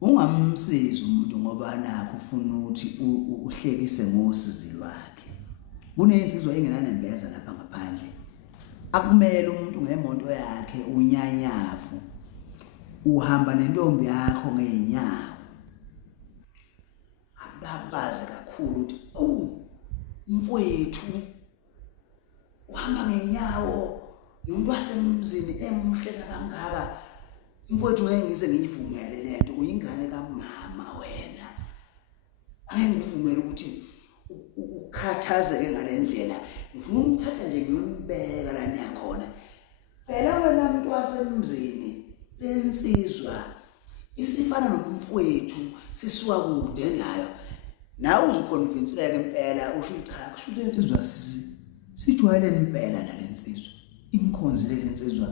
ungamsiza umuntu ngoba nakho ufuna ukuthi uhlekise ngosizi lwakhe. Kunezinsizwa engenanembeza lapha ngaphandle. Akumele umuntu ngemonto yakhe unyanyavu. Uhamba nentombi yakho ngeenyawo. Ababaze kakhulu ukuthi mfowethu uhamba ngeenyawo umuntu wasemzini emuhle kangaka. Mfowethu ngeke ngize ngiyivumele lento uyingane kamama wena. Angeke ngivumele ukuthi ukhathazeke ngalendlela. Ngifuna umthatha nje ngiyombeka la niyakhona. Phela wena umuntu wasemzini lensizwa isifana nomfowethu sisuka kude nayo. Nawe uzuconvinceka impela usho cha kusho insizwa sijwayele impela nalensizwa. Imkhonzile lensizwa.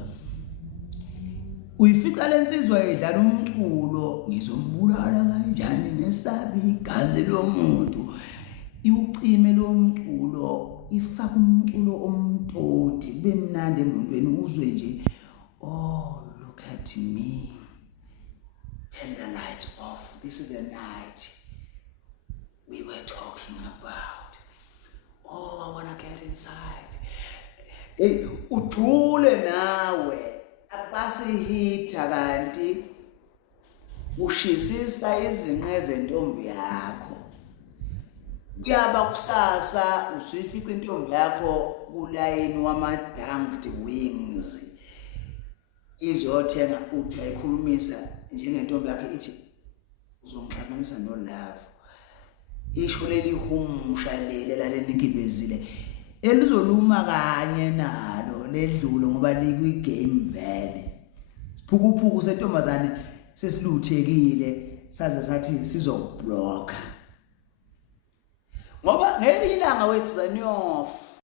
Uyifica lensizwa idlala umculo ngizombulala kanjani ngesabi igazi lomuntu. Iwucime lo mculo ifaka umculo omtoti kube mnandi emondweni uzwe nje oh look at me. Turn the lights off. This is the night we were talking about. Oh, I want to get inside. Uthule nawe abasihitha kanti ushisisa izinqe zentombi yakho. Kuyaba kusasa usifica intombi yakho kulayini wama-dunked wings. Izothenga uthi ayikhulumisa njengentombi yakhe ithi uzongixabanisa noLove. Isho leli humusha leli lalenikibezile elizoluma kanye nalo ledlulo ngoba likwigame vele. Siphukuphuku sentombazane sesiluthekile saze sathi sizoblocka. Ngoba ngelinye ilanga wethu zaniyofa